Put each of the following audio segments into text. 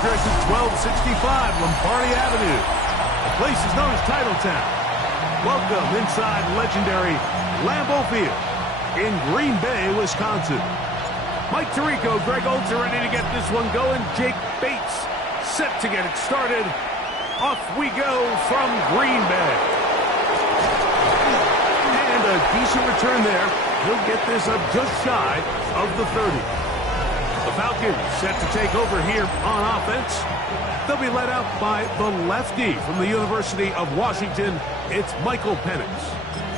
address is 1265 Lombardi Avenue. The place is known as Titletown. Welcome inside legendary Lambeau Field in Green Bay, Wisconsin. Mike Tirico, Greg Olds are ready to get this one going. Jake Bates set to get it started. Off we go from Green Bay. And a decent return there. He'll get this up just shy of the 30. The Falcons set to take over here on offense. They'll be led out by the lefty from the University of Washington. It's Michael Penix.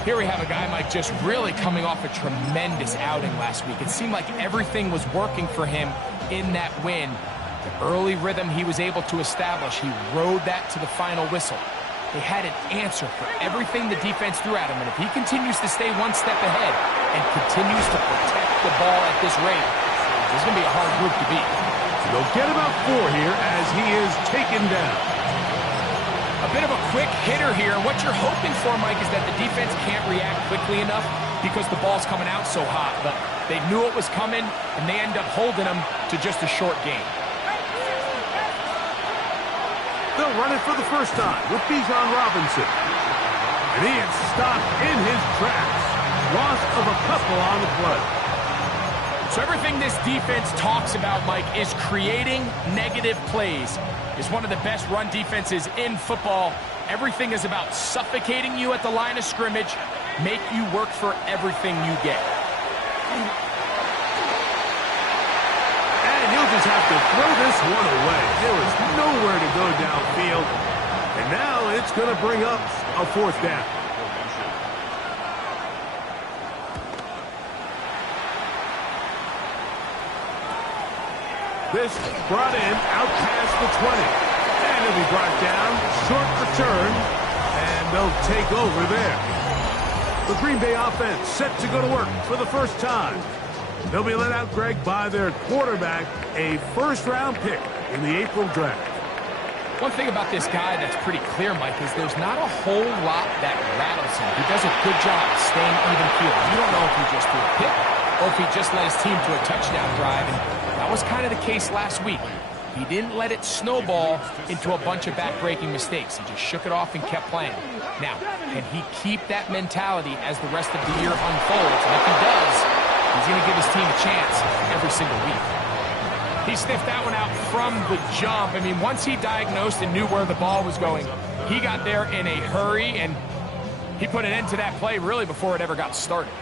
Here we have a guy, Mike, just really coming off a tremendous outing last week. It seemed like everything was working for him in that win. The early rhythm he was able to establish, he rode that to the final whistle. They had an answer for everything the defense threw at him, and if he continues to stay one step ahead and continues to protect the ball at this rate, this is going to be a hard group to beat. They'll get about 4 here as he is taken down. A bit of a quick hitter here. What you're hoping for, Mike, is that the defense can't react quickly enough because the ball's coming out so hot. But they knew it was coming, and they end up holding them to just a short game. They'll run it for the first time with Bijan Robinson. And he is stopped in his tracks. Loss of a couple on the play. So everything this defense talks about, Mike, is creating negative plays. It's one of the best run defenses in football. Everything is about suffocating you at the line of scrimmage, make you work for everything you get. And he'll just have to throw this one away. There was nowhere to go downfield. And now it's going to bring up a 4th down. This brought in out past the 20. And he'll be brought down. Short return. And they'll take over there. The Green Bay offense set to go to work for the first time. They'll be let out, Greg, by their quarterback, a first-round pick in the April draft. One thing about this guy that's pretty clear, Mike, is there's not a whole lot that rattles him. He does a good job staying even keel. You don't know if he just threw a pick or if he just led his team to a touchdown drive. And that was kind of the case last week. He didn't let it snowball into a bunch of back-breaking mistakes. He just shook it off and kept playing. Now, can he keep that mentality as the rest of the year unfolds? And if he does, he's going to give his team a chance every single week. He sniffed that one out from the jump. I mean, once he diagnosed and knew where the ball was going, he got there in a hurry, and he put an end to that play really before it ever got started.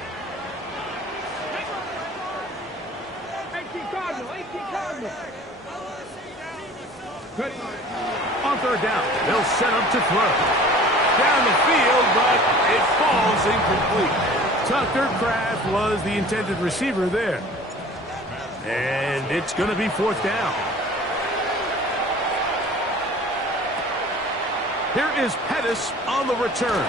Good. On 3rd down, they'll set up to throw. Down the field, but it falls incomplete. Tucker Kraft was the intended receiver there. And it's going to be 4th down. Here is Pettis on the return.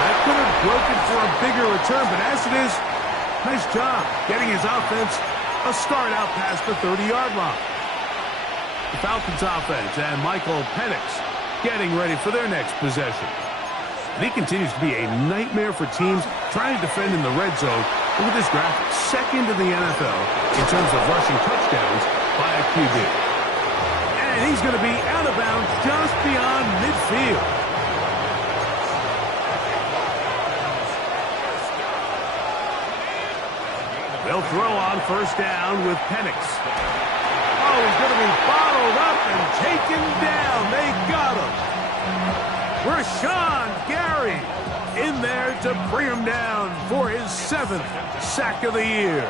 That could have broken for a bigger return, but as it is, nice job getting his offense a start out past the 30-yard line. The Falcons offense and Michael Penix getting ready for their next possession. And he continues to be a nightmare for teams trying to defend in the red zone. Look at this graphic, 2nd in the NFL in terms of rushing touchdowns by a QB. And he's going to be out of bounds just beyond midfield. They'll throw on 1st down with Penix. Oh, he's going to be bottled up and taken down. They got him. Rashawn Gary in there to bring him down for his 7th sack of the year.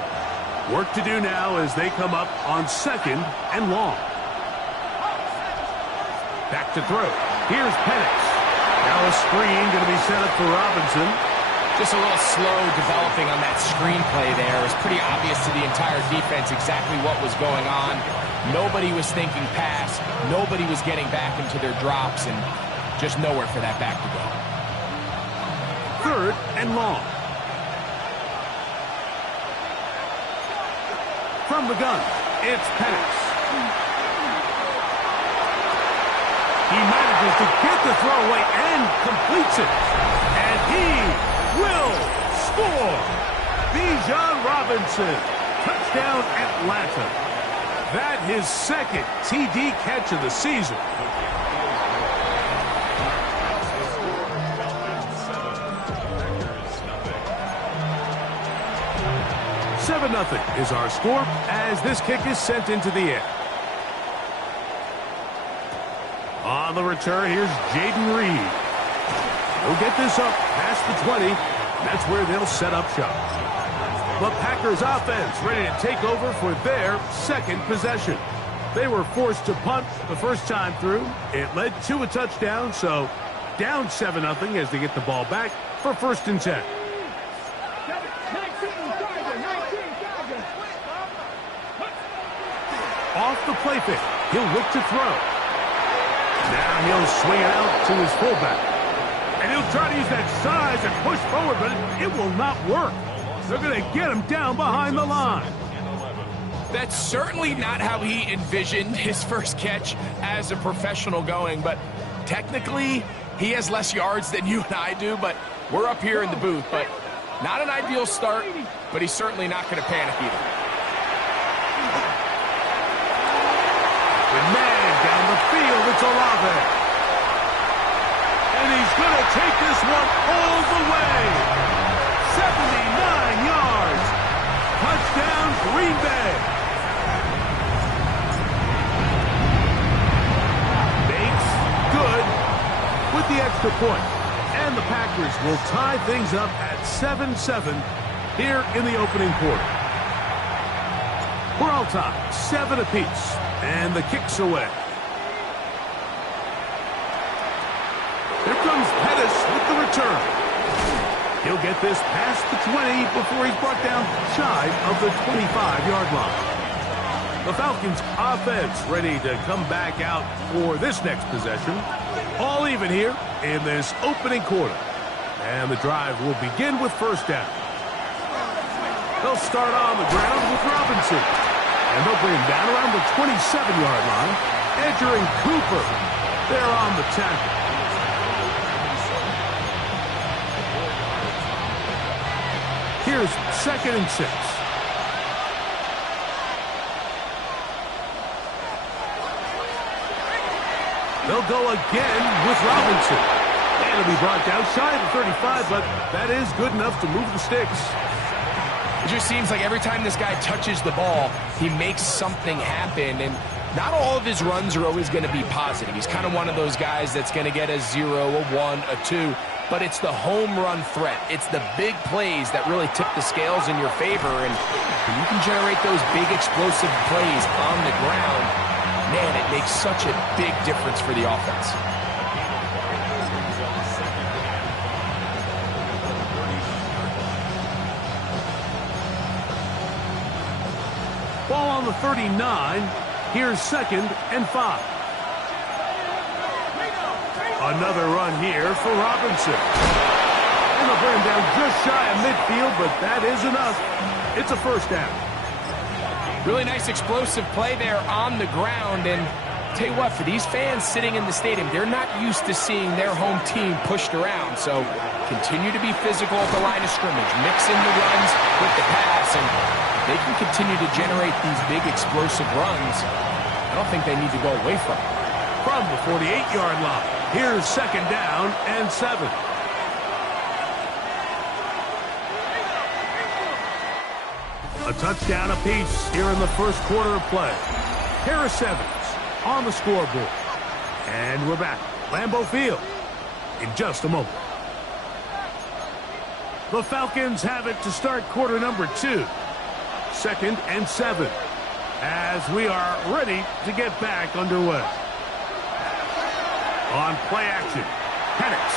Work to do now as they come up on 2nd and long. Back to throw. Here's Penix. Now a screen going to be set up for Robinson. Just a little slow developing on that screenplay there. It was pretty obvious to the entire defense exactly what was going on. Nobody was thinking pass. Nobody was getting back into their drops, and just nowhere for that back to go. 3rd and long. From the gun, it's Penix. He manages to get the throw away and completes it. And he will score. Bijan Robinson. Touchdown, Atlanta. That his second TD catch of the season. Seven 0 is our score as this kick is sent into the air. On the return, here's Jaden Reed. He'll get this up past the 20. That's where they'll set up shop. The Packers offense ready to take over for their second possession. They were forced to punt the first time through. It led to a touchdown, so down 7 0 as they get the ball back for 1st and 10. Off the play fake, he'll look to throw. Now he'll swing it out to his fullback. And he'll try to use that size and push forward, but it will not work. They're going to get him down behind the line. That's certainly not how he envisioned his first catch as a professional going, but technically he has less yards than you and I do, but we're up here in the booth. But not an ideal start, but he's certainly not going to panic either. Man down the field, it's Olave. And he's going to take this one all the way. 79 yards. Touchdown, Green Bay. Bates, good, with the extra point. And the Packers will tie things up at 7-7 here in the opening quarter. We're all tied, 7 apiece. And the kick's away. Here comes Pettis with the return. He'll get this past the 20 before he's brought down shy of the 25-yard line. The Falcons offense ready to come back out for this next possession. All even here in this opening quarter. And the drive will begin with 1st down. They'll start on the ground with Robinson. And they'll bring him down around the 27-yard line. Entering Cooper. They're on the tackle. Here's 2nd and 6. They'll go again with Robinson. And it'll be brought down shy of the 35, but that is good enough to move the sticks. It just seems like every time this guy touches the ball, he makes something happen, and not all of his runs are always going to be positive. He's kind of one of those guys that's going to get a 0, a 1, a 2, but it's the home run threat. It's the big plays that really tip the scales in your favor, and when you can generate those big explosive plays on the ground, man, it makes such a big difference for the offense. Ball on the 39. Here's 2nd and 5. Another run here for Robinson. And they'll bring him down just shy of midfield, but that is enough. It's a 1st down. Really nice explosive play there on the ground, and tell you what, for these fans sitting in the stadium, they're not used to seeing their home team pushed around, so continue to be physical at the line of scrimmage, mix in the runs with the pass, and they can continue to generate these big explosive runs. I don't think they need to go away from it. From the 48-yard line, here's 2nd down and 7. A touchdown apiece here in the first quarter of play. Harris Evans on the scoreboard. And we're back. Lambeau Field in just a moment. The Falcons have it to start quarter number 2. 2nd and 7. As we are ready to get back underway. On play action, Penix.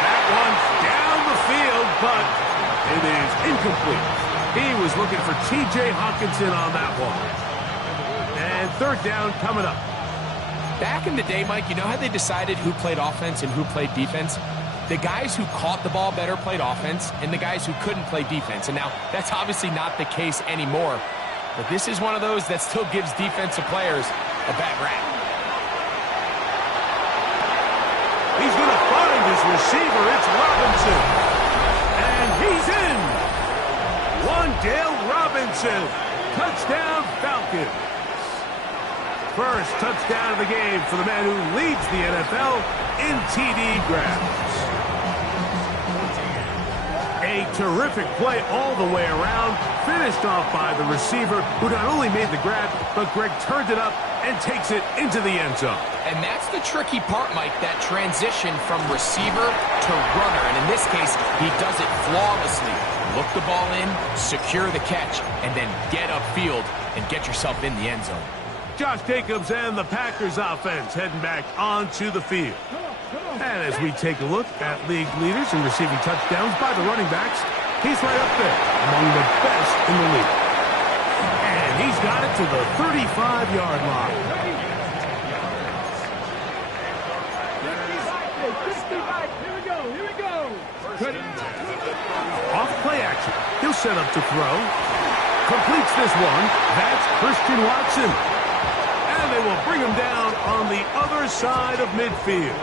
That one's down the field, but it is incomplete. He was looking for T.J. Hawkinson on that one. And 3rd down coming up. Back in the day, Mike, you know how they decided who played offense and who played defense? The guys who caught the ball better played offense, and the guys who couldn't play defense. And now, that's obviously not the case anymore. But this is one of those that still gives defensive players a bad rap. He's going to find his receiver. It's Robinson. And he's in. Wan'Dale Robinson Touchdown, Falcons. First touchdown of the game for the man who leads the NFL in TD grabs. A terrific play all the way around, finished off by the receiver, who not only made the grab, but Greg turned it up and takes it into the end zone. And that's the tricky part, Mike, that transition from receiver to runner. And in this case, he does it flawlessly. Look the ball in, secure the catch, and then get upfield and get yourself in the end zone. Josh Jacobs and the Packers offense heading back onto the field. And as we take a look at league leaders in receiving touchdowns by the running backs, he's right up there among the best in the league. And he's got it to the 35-yard line. Off play action. He'll set up to throw. Completes this one. That's Christian Watson. And they will bring him down on the other side of midfield.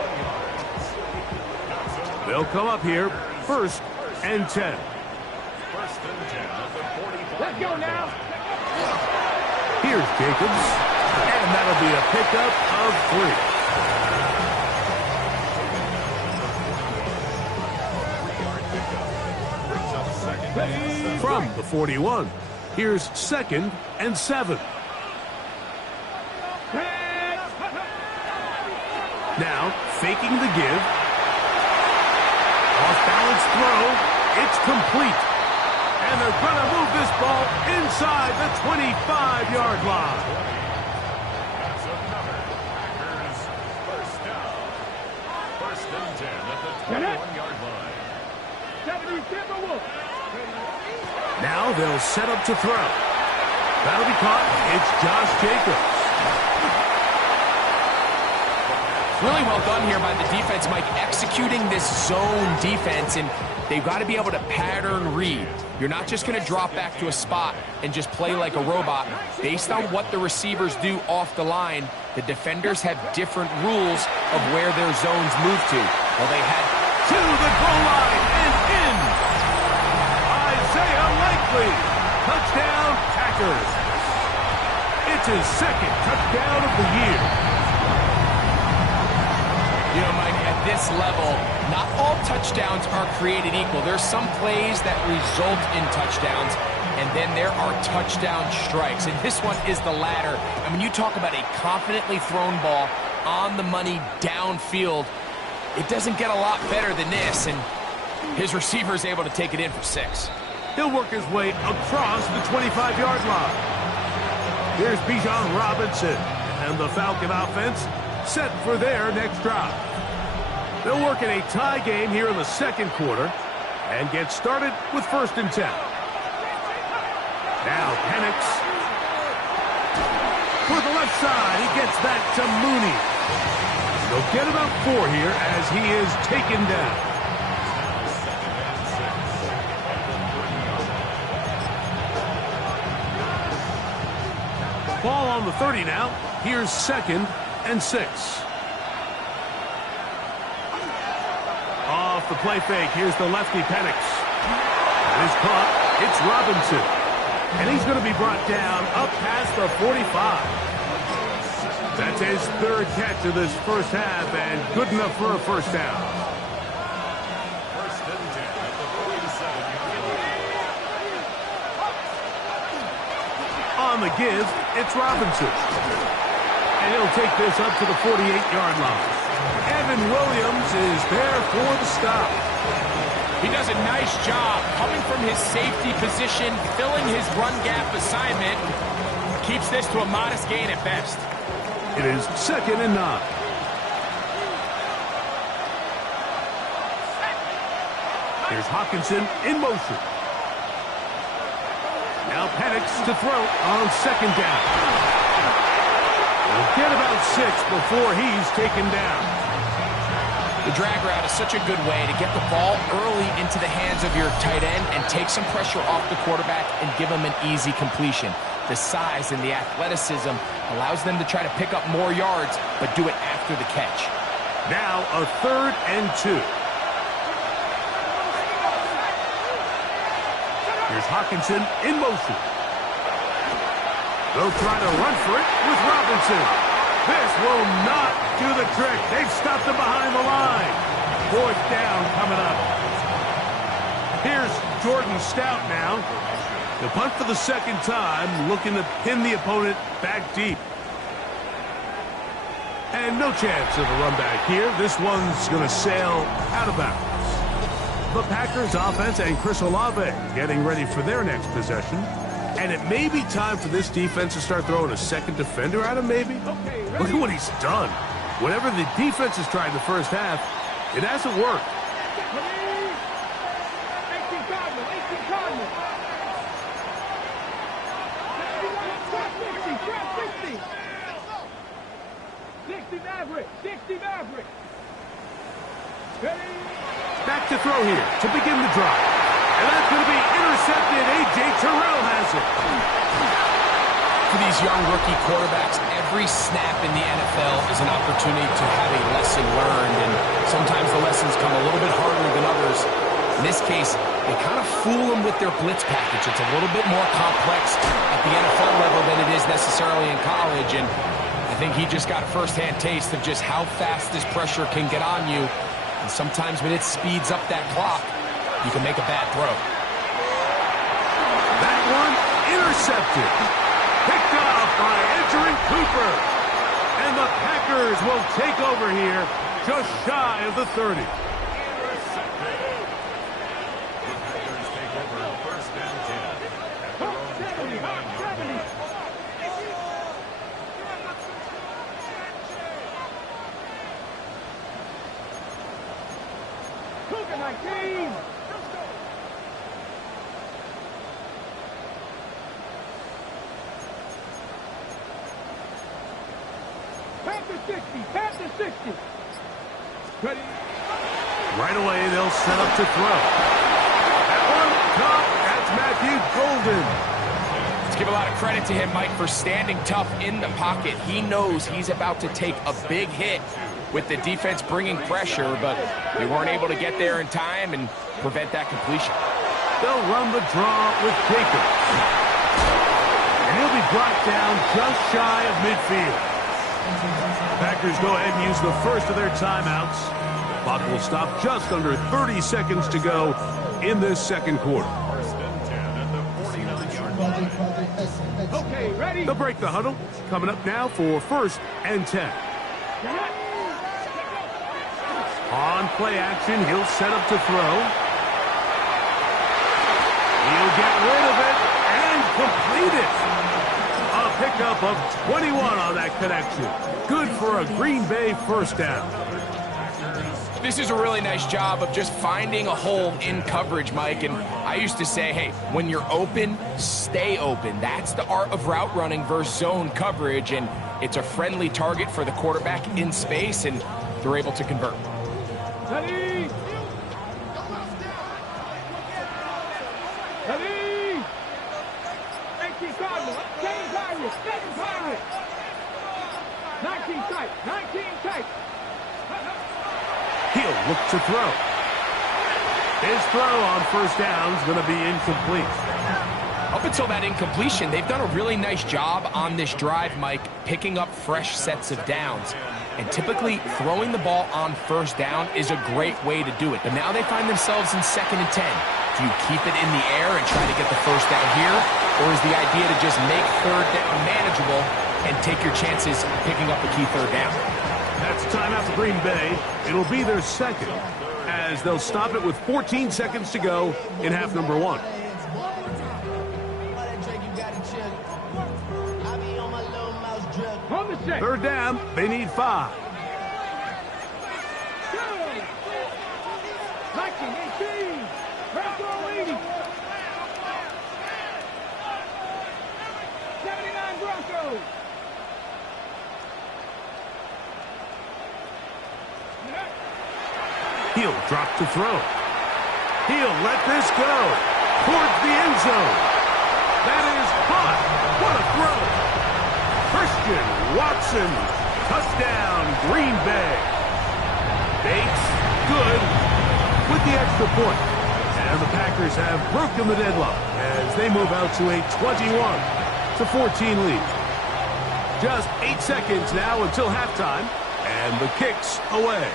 They'll come up here, 1st and 10. Let's go now. Here's Jacobs, and that'll be a pickup of 3. From the 41, here's 2nd and 7. Now, faking the give. Off-balance throw. It's complete. And they're going to move this ball inside the 25-yard line. That's another Packers first down. 1st and 10 at the 21-yard line. Now they'll set up to throw. That'll be caught. It's Josh Jacobs. Really well done here by the defense, Mike, executing this zone defense, and they've got to be able to pattern read. You're not just going to drop back to a spot and just play like a robot. Based on what the receivers do off the line, the defenders have different rules of where their zones move to. Well, they had to the goal line and in. Isaiah Likely. Touchdown, Packers. It's his 2nd touchdown of the year. You know, Mike, at this level, not all touchdowns are created equal. There's some plays that result in touchdowns, and then there are touchdown strikes. And this one is the latter. And when you talk about a confidently thrown ball on the money downfield, it doesn't get a lot better than this. And his receiver is able to take it in for 6. He'll work his way across the 25-yard line. Here's Bijan Robinson, and the Falcon offense set for their next drive. They'll work in a tie game here in the 2nd quarter and get started with 1st and 10. Now Penix for the left side. He gets that to Mooney. They'll get about 4 here as he is taken down. Ball on the 30 now. Here's 2nd and 6. Off the play fake, here's the lefty Penix. And he's caught. It's Robinson. And he's going to be brought down up past the 45. That's his 3rd catch of this first half and good enough for a first down. 1st and 10 at the 47-yard line. On the give, it's Robinson. And he'll take this up to the 48-yard line. Evan Williams is there for the stop. He does a nice job coming from his safety position, filling his run gap assignment. Keeps this to a modest gain at best. It is 2nd and 9. Here's Hawkinson in motion. Now Penix to throw on 2nd down. He'll get about 6 before he's taken down. The drag route is such a good way to get the ball early into the hands of your tight end and take some pressure off the quarterback and give him an easy completion. The size and the athleticism allows them to try to pick up more yards, but do it after the catch. Now a 3rd and 2. Here's Hawkinson in motion. They'll try to run for it with Robinson. This will not do the trick. They've stopped him behind the line. 4th down coming up. Here's Jordan Stout now. The punt for the 2nd time, looking to pin the opponent back deep. And no chance of a run back here. This one's going to sail out of bounds. The Packers offense and Chris Olave getting ready for their next possession. And it may be time for this defense to start throwing a second defender at him, maybe. Look at what he's done. Whatever the defense has tried the first half, it hasn't worked. Back to throw here to begin the drive. And that's going to be intercepted. A.J. Terrell has it. For these young rookie quarterbacks, every snap in the NFL is an opportunity to have a lesson learned, and sometimes the lessons come a little bit harder than others. In this case, they kind of fool them with their blitz package. It's a little bit more complex at the NFL level than it is necessarily in college, and I think he just got a first-hand taste of just how fast this pressure can get on you. And sometimes when it speeds up that clock, you can make a bad throw. That one intercepted. Picked off by Edgerrin Cooper. And the Packers will take over here just shy of the 30. Intercepted. The Packers take over 1st and 10 at their own 29-yard line. Cougar 19. Panther 60. Panther 60. Ready. Right away, they'll set up to throw. That one caught. That's Matthew Golden. Let's give a lot of credit to him, Mike, for standing tough in the pocket. He knows he's about to take a big hit with the defense bringing pressure, but they weren't able to get there in time and prevent that completion. They'll run the draw with Jacobs. And he'll be brought down just shy of midfield. Packers go ahead and use the first of their timeouts. Clock will stop just under 30 seconds to go in this 2nd quarter. 1st and 10 at the 49-yard line. Okay, ready. They'll break the huddle. Coming up now for 1st and 10. On play action, he'll set up to throw. He'll get rid of it and complete it. A pickup of 21 on that connection. Good for a Green Bay 1st down. This is a really nice job of just finding a hole in coverage, Mike. And I used to say, hey, when you're open, stay open. That's the art of route running versus zone coverage. And it's a friendly target for the quarterback in space, and they're able to convert. Ready. Ready. 18 Cardinal. 10 Pirates. 7 Pirates. 19 tight. 19 tight. He'll look to throw. His throw on 1st down is going to be incomplete. Up until that incompletion, they've done a really nice job on this drive, Mike, picking up fresh sets of downs. And typically, throwing the ball on 1st down is a great way to do it. But now they find themselves in 2nd and 10. Do you keep it in the air and try to get the 1st down here? Or is the idea to just make 3rd down manageable and take your chances picking up a key 3rd down? That's timeout for Green Bay. It'll be their 2nd, as they'll stop it with 14 seconds to go in half number 1. On the set. 3rd down, they need 5. 1918. Retro 80. 79 Broncos. He'll drop to throw. He'll let this go towards the end zone. That is caught. What a throw. Christian Watson. Touchdown, Green Bay. Bates, good with the extra point. And the Packers have broken the deadlock as they move out to a 21. It's a 14 lead. Just 8 seconds now until halftime, and the kick's away.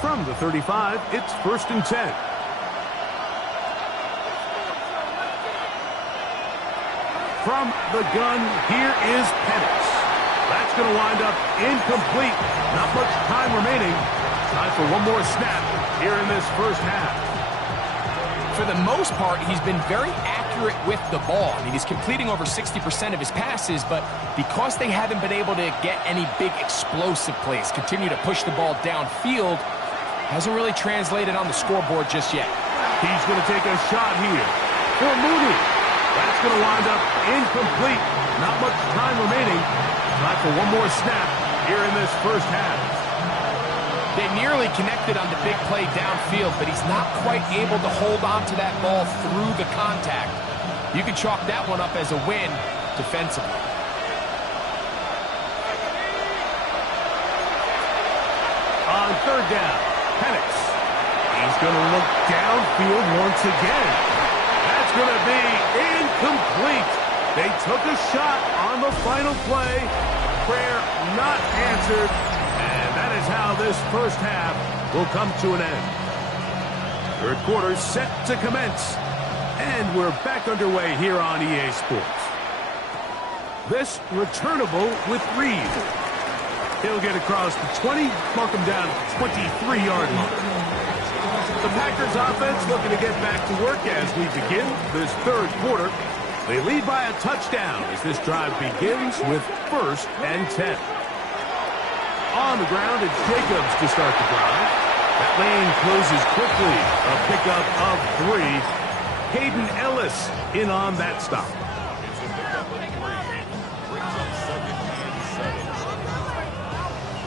From the 35, it's 1st and 10. From the gun, here is Penix. That's going to wind up incomplete. Not much time remaining. Time for one more snap here in this first half. For the most part, he's been very accurate with the ball. I mean, he's completing over 60% of his passes, but because they haven't been able to get any big explosive plays, continue to push the ball downfield, hasn't really translated on the scoreboard just yet. He's going to take a shot here for Mooney. That's going to wind up incomplete. Not much time remaining. Time for one more snap here in this first half. They nearly connected on the big play downfield, but he's not quite able to hold on to that ball through the contact. You can chalk that one up as a win defensively. On 3rd down, Penix. He's going to look downfield once again. That's going to be incomplete. They took a shot on the final play. Prayer not answered. And that is how this first half will come to an end. 3rd quarter set to commence. And we're back underway here on EA Sports. This returnable with Reed. He'll get across the 20, mark him down at the 23-yard line. The Packers offense looking to get back to work as we begin this 3rd quarter. They lead by a touchdown as this drive begins with 1st and 10. On the ground, it's Jacobs to start the drive. That lane closes quickly. A pickup of 3. Hayden Ellis in on that stop.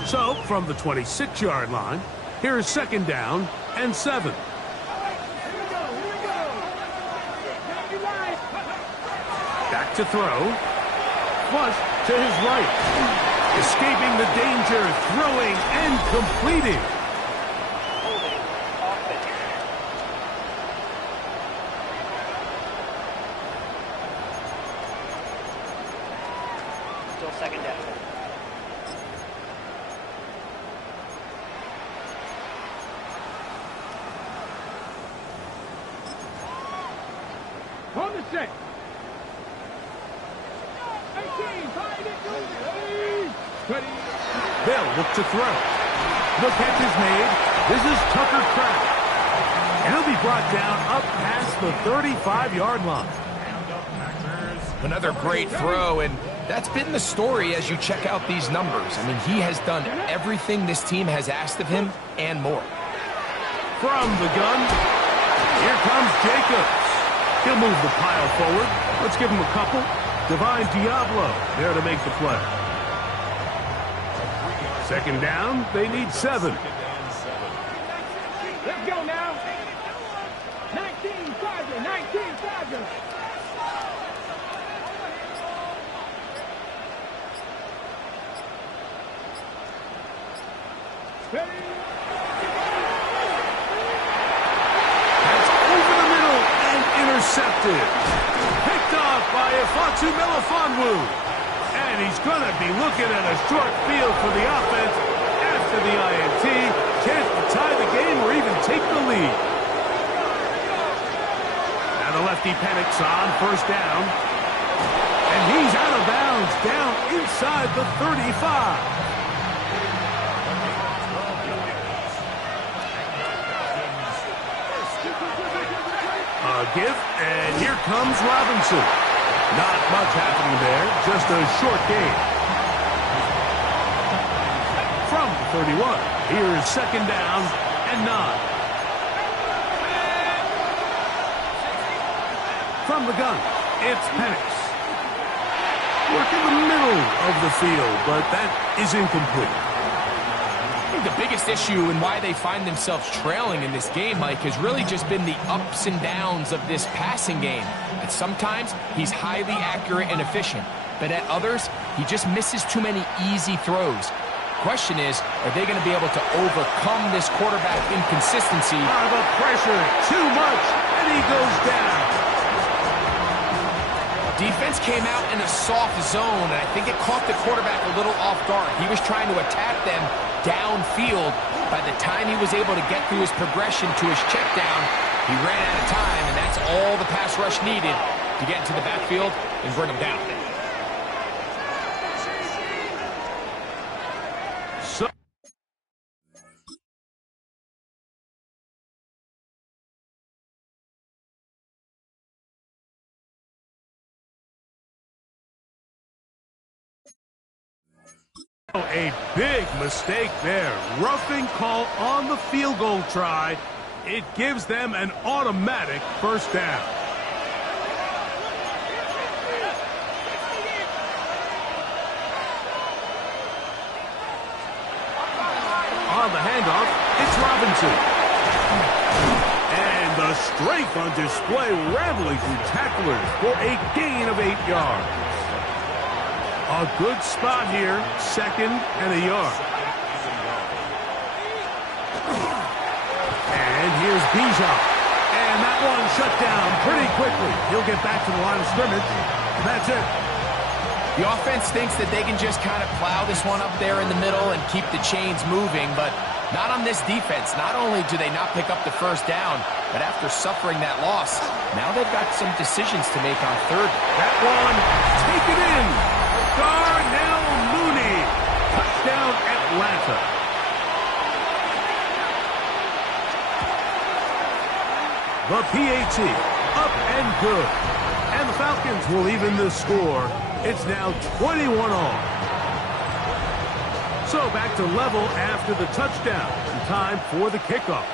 So, from the 26-yard line, here's 2nd down and 7. Back to throw. Flush to his right. Escaping the danger, throwing and completing. Still 2nd down. On the set. 18, find it, ready. They'll look to throw. The catch is made. This is Tucker Kraft. And he'll be brought down up past the 35-yard line. Another great throw, and that's been the story as you check out these numbers. I mean, he has done everything this team has asked of him and more. From the gun, here comes Jacobs. He'll move the pile forward. Let's give him a couple. Divine Diablo there to make the play. 2nd down, they need 7. Let's go now. 19 Charger, 19 Charger. That's over the middle and intercepted. Picked off by Ifeatu Melifonwu. And he's going to be looking at a short field for the offense after the INT. Chance to tie the game or even take the lead. Now the lefty Penix on 1st down. And he's out of bounds down inside the 35. A give, and here comes Robinson. Not much happening there, just a short gain. From the 31, here's 2nd down and 9. From the gun, it's Penix. Work in the middle of the field, but that is incomplete. think the biggest issue and why they find themselves trailing in this game, Mike, has really just been the ups and downs of this passing game. And sometimes he's highly accurate and efficient, but at others, he just misses too many easy throws. Question is, are they going to be able to overcome this quarterback inconsistency? The pressure, too much, and he goes down. Defense came out in a soft zone, and I think it caught the quarterback a little off guard. He was trying to attack them downfield. By the time he was able to get through his progression to his check down, he ran out of time, and that's all the pass rush needed to get into the backfield and bring him down. A big mistake there. Roughing call on the field goal try. It gives them an automatic first down. On the handoff, it's Robinson. And the strength on display, rambling through tacklers for a gain of 8 yards. A good spot here, second and a yard. And here's Bijan. And that one shut down pretty quickly. He'll get back to the line of scrimmage. And that's it. The offense thinks that they can just kind of plow this one up there in the middle and keep the chains moving, but not on this defense. Not only do they not pick up the first down, but after suffering that loss, now they've got some decisions to make on third. That one, take it in. Darnell Mooney. Touchdown, Atlanta. The PAT, up and good. And the Falcons will even the score. It's now 21-all. So back to level after the touchdown. And time for the kickoff.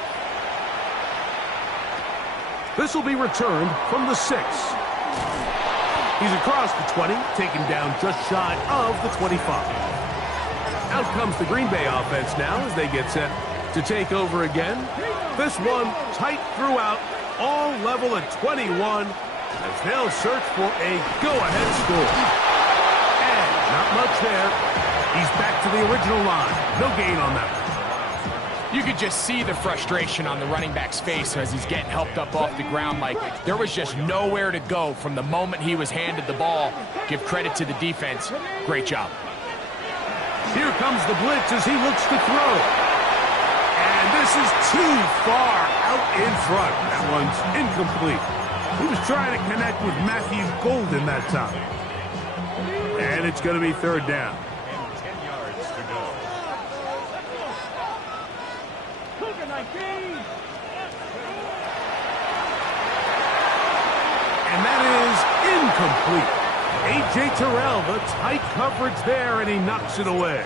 This will be returned from the 6. He's across the 20, taken down just shy of the 25. Out comes the Green Bay offense now as they get set to take over again. This one tight throughout, all level at 21 as they'll search for a go-ahead score. And not much there. He's back to the original line. No gain on that one. You could just see the frustration on the running back's face as he's getting helped up off the ground. Like, there was just nowhere to go from the moment he was handed the ball. Give credit to the defense. Great job. Here comes the blitz as he looks to throw. And this is too far out in front. That one's incomplete. He was trying to connect with Matthew Golden that time. And it's going to be third down. And that is incomplete. A.J. Terrell, the tight coverage there, and he knocks it away.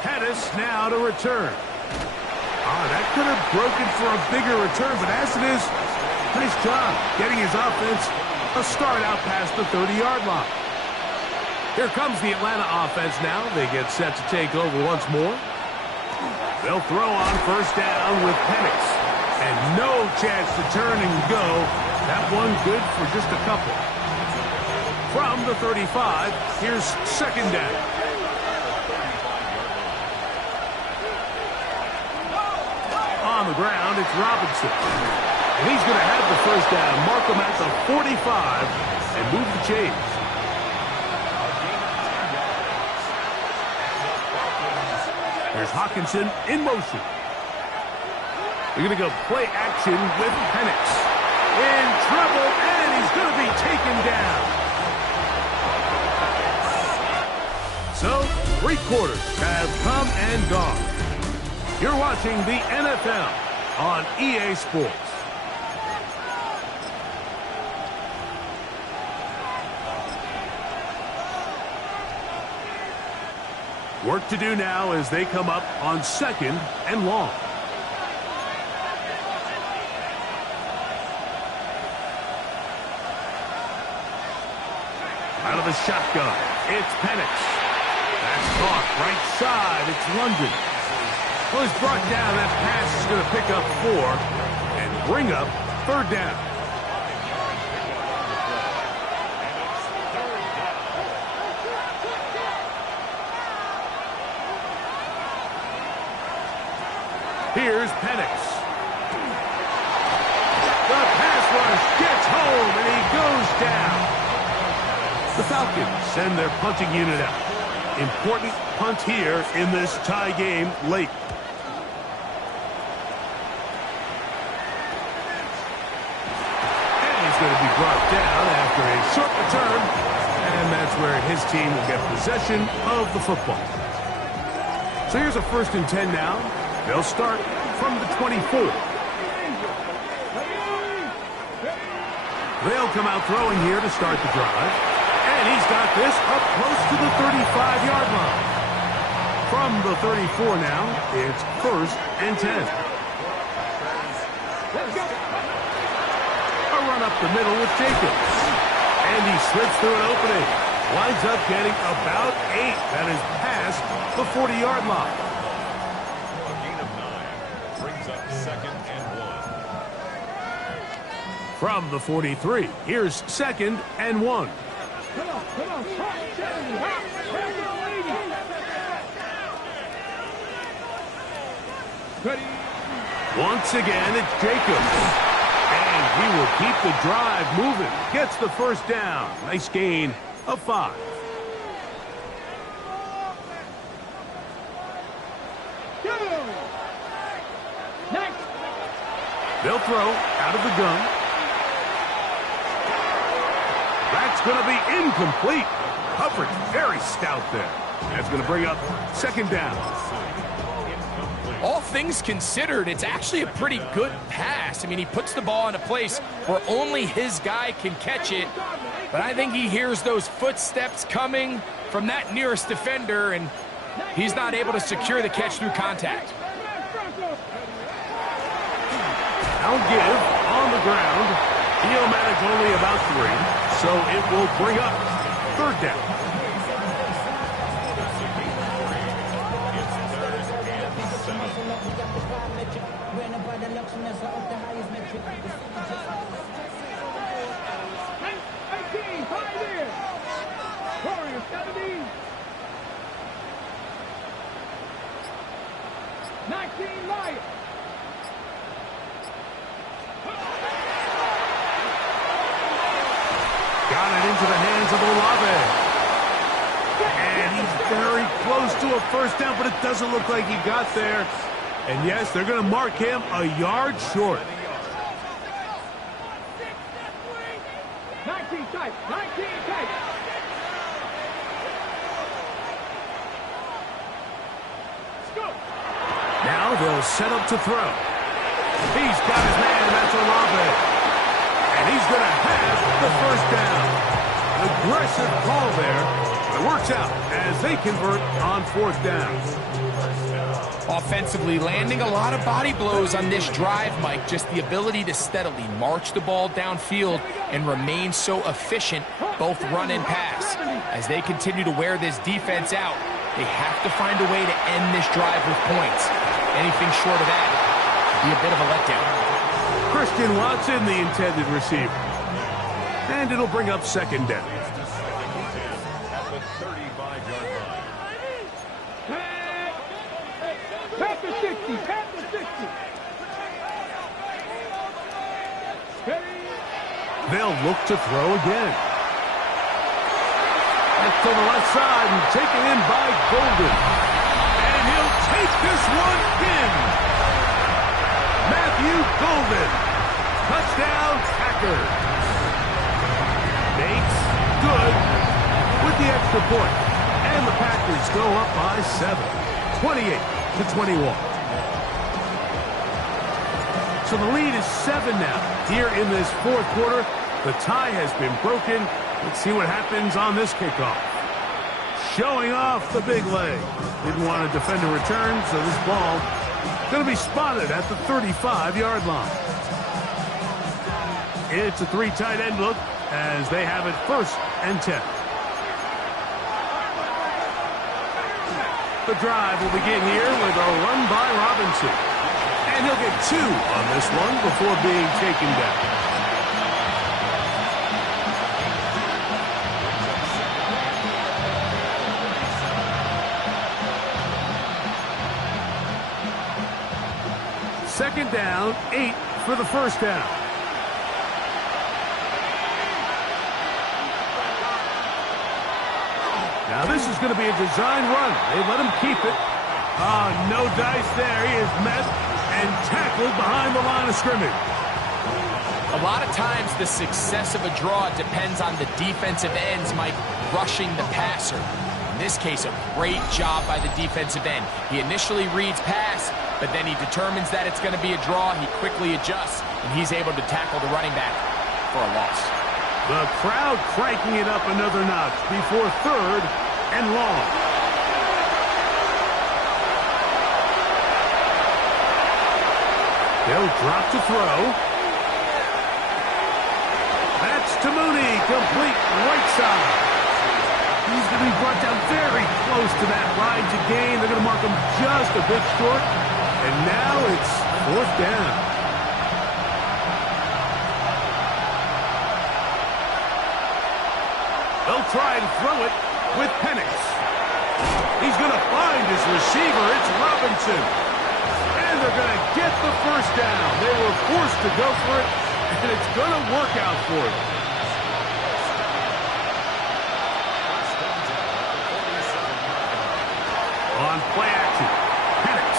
Pettis now to return. That could have broken for a bigger return, but as it is, nice job getting his offense a start out past the 30-yard line. Here comes the Atlanta offense now. They get set to take over once more. They'll throw on first down with Penix. And no chance to turn and go. That one good for just a couple. From the 35, here's second down. On the ground, it's Robinson. And he's going to have the first down, mark him at the 45, and move the chains. There's Hawkinson in motion. They're going to go play action with Penix. In trouble, and he's going to be taken down. So, 3 quarters have come and gone. You're watching the NFL on EA Sports. Work to do now as they come up on second and long. a shotgun. It's Penix. That's caught right side. It's London. Well, he's brought down. That pass is going to pick up 4 and bring up 3rd down. Here's Penix. The pass rush gets home, and he goes down. The Falcons send their punting unit out. Important punt here in this tie game late. And he's going to be brought down after a short return, and that's where his team will get possession of the football. So here's a 1st and 10 now. They'll start from the 24. They'll come out throwing here to start the drive. And he's got this up close to the 35-yard line. From the 34 now, it's 1st and 10. A run up the middle with Jacobs. And he slips through an opening. Winds up getting about 8. That is past the 40-yard line. A gain of 9 brings up 2nd and 1. From the 43, here's 2nd and 1. Come on. Ready. Once again, it's Jacobs. And he will keep the drive moving. Gets the 1st down. Nice gain of 5. Next. They'll throw out of the gun. That's going to be incomplete. Coverage very stout there. That's going to bring up 2nd down. All things considered, it's actually a pretty good pass. I mean, he puts the ball in a place where only his guy can catch it. But I think he hears those footsteps coming from that nearest defender, and he's not able to secure the catch through contact. I'll give on the ground. He'll manage only about 3, so it will bring up 3rd down. Got it into the hands of Olave. And he's very close to a 1st down, but it doesn't look like he got there. And yes, they're going to mark him a yard short. 19 tight. 19 tight. Let's go. Now they'll set up to throw. He's got his man, and that's Olave. And he's going to have the 1st down. Aggressive call there. It works out as they convert on 4th down. Offensively, landing a lot of body blows on this drive, Mike. Just the ability to steadily march the ball downfield and remain so efficient, both run and pass. As they continue to wear this defense out, they have to find a way to end this drive with points. Anything short of that would be a bit of a letdown. Christian Watson, the intended receiver. And it'll bring up 2nd down. At the 35-yard line. Pat the 60. Pat the 60. They'll look to throw again. That's to the left side and taken in by Golden. And he'll take this one in. Matthew Golden. Touchdown, Packers. Makes good with the extra point. And the Packers go up by 7, 28-21. So the lead is 7 now. Here in this 4th quarter, the tie has been broken. Let's see what happens on this kickoff. Showing off the big leg. Didn't want to defend a return, so this ball going to be spotted at the 35-yard line. It's a 3 tight end look as they have it 1st and 10. The drive will begin here with a run by Robinson. And he'll get 2 on this one before being taken down. Second down, 8 for the first down. Now this is going to be a design run. They let him keep it. No dice there. He is met and tackled behind the line of scrimmage. A lot of times the success of a draw depends on the defensive ends, Mike, rushing the passer. In this case, a great job by the defensive end. He initially reads pass, but then he determines that it's going to be a draw. He quickly adjusts, and he's able to tackle the running back for a loss. The crowd cranking it up another notch before 3rd and long. They'll drop to throw. That's to Mooney, complete right side. He's going to be brought down very close to that ride to gain. They're going to mark him just a bit short. And now it's 4th down. They'll try and throw it with Penix. He's going to find his receiver. It's Robinson. And they're going to get the first down. They were forced to go for it, and it's going to work out for them. On play action, Penix.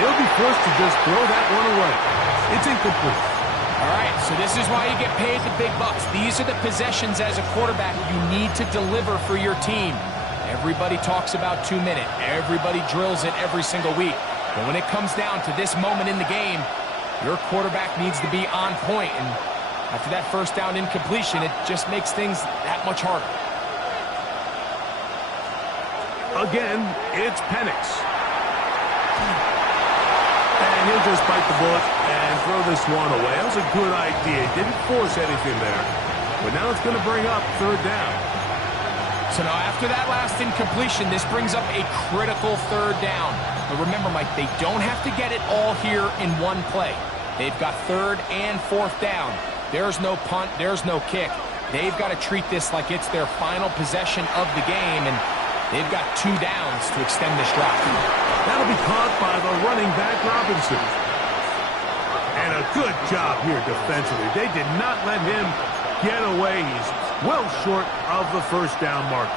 He'll be forced to just throw that one away. It's incomplete. All right, so this is why you get paid the big bucks. These are the possessions as a quarterback you need to deliver for your team. Everybody talks about 2-minute. Everybody drills it every single week. But when it comes down to this moment in the game, your quarterback needs to be on point. And after that first down incompletion, it just makes things that much harder. Again, it's Penix. And he'll just bite the bullet and throw this one away. That was a good idea. Didn't force anything there. But now it's going to bring up 3rd down. So now after that last incompletion, this brings up a critical 3rd down. But remember, Mike, they don't have to get it all here in one play. They've got 3rd and 4th down. There's no punt. There's no kick. They've got to treat this like it's their final possession of the game, and they've got 2 downs to extend this drive. That'll be caught by the running back, Robinson. And a good job here defensively. They did not let him get away. He's well short of the first down marker.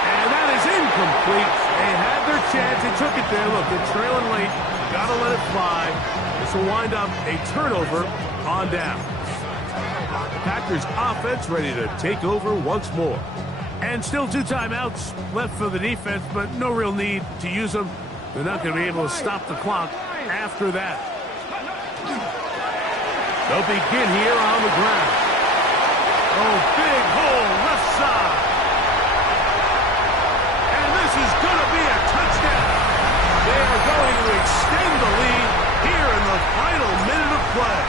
And that is incomplete. They had their chance. They took it there. Look, they're trailing late. Got to let it fly. This will wind up a turnover on down. Packers offense ready to take over once more. And still 2 timeouts left for the defense, but no real need to use them. They're not going to be able to stop the clock after that. They'll begin here on the ground. Oh, big hole left side. And this is going to be a touchdown. They are going to extend the lead here in the final minute of play.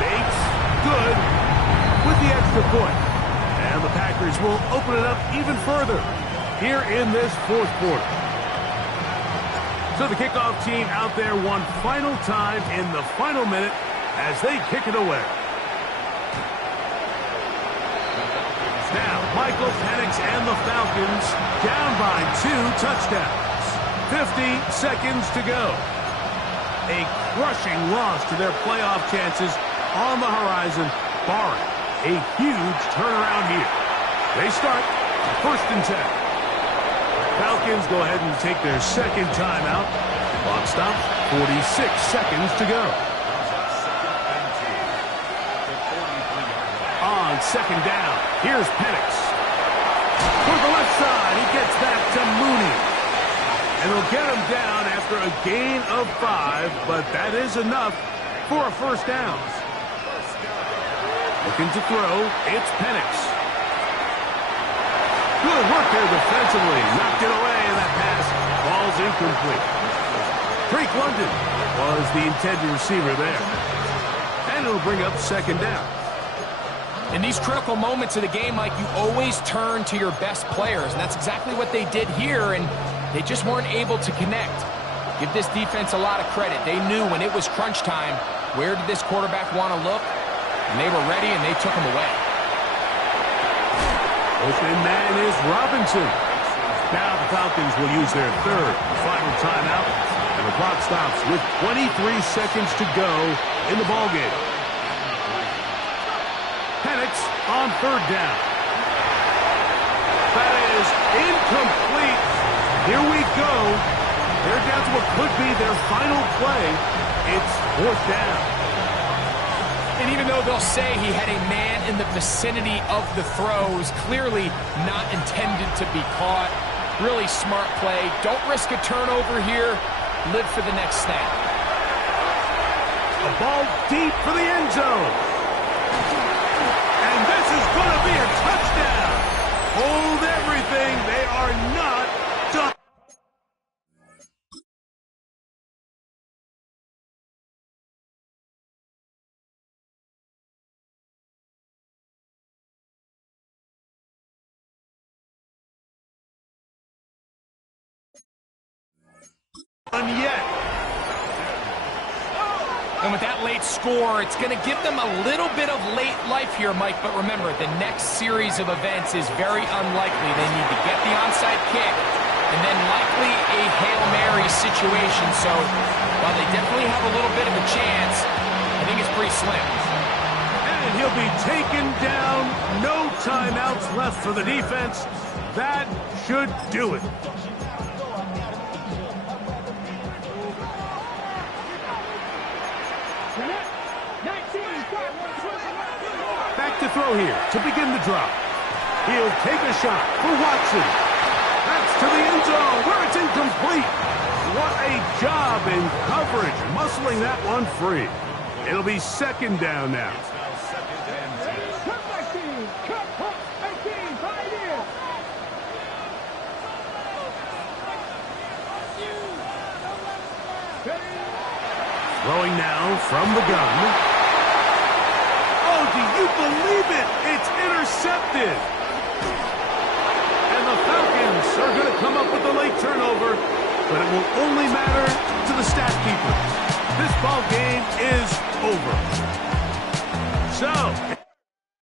Bates, good with the extra point. And the Packers will open it up even further here in this 4th quarter. So the kickoff team out there one final time in the final minute as they kick it away. Now, Michael Penix and the Falcons down by 2 touchdowns. 50 seconds to go. A crushing loss to their playoff chances on the horizon, barring a huge turnaround here. They start 1st and 10. Falcons go ahead and take their 2nd timeout. Clock stops, 46 seconds to go. On 2nd down, here's Penix. For the left side, he gets back to Mooney. And they'll get him down after a gain of 5, but that is enough for a 1st down. Looking to throw, it's Penix. Good work there defensively. Knocked it away, and that pass falls incomplete. Drake London was the intended receiver there. And it'll bring up 2nd down. In these critical moments of the game, Mike, you always turn to your best players, and that's exactly what they did here, and they just weren't able to connect. Give this defense a lot of credit. They knew when it was crunch time, where did this quarterback want to look? And they were ready, and they took him away. Open man is Robinson. Now the Falcons will use their third and final timeout, and the clock stops with 23 seconds to go in the ballgame. Penix on third down. That is incomplete. Here we go. They're down to what could be their final play. It's fourth down. And even though they'll say he had a man in the vicinity of the throws, clearly not intended to be caught. Really smart play. Don't risk a turnover here. Live for the next snap. A ball deep for the end zone. And this is going to be a touchdown. Hold everything. They are not done. Yet. And with that late score, it's going to give them a little bit of late life here, Mike. But remember, the next series of events is very unlikely. They need to get the onside kick and then likely a Hail Mary situation. So while they definitely have a little bit of a chance, I think it's pretty slim. And he'll be taken down. No timeouts left for the defense. That should do it. Back to throw here to begin the drop. He'll take a shot for Watson. That's to the end zone where it's incomplete. What a job in coverage, muscling that one free. It'll be second down now. Throwing now from the gun. Oh, do you believe it? It's intercepted. And the Falcons are going to come up with a late turnover, but it will only matter to the stat keeper. This ball game is over. So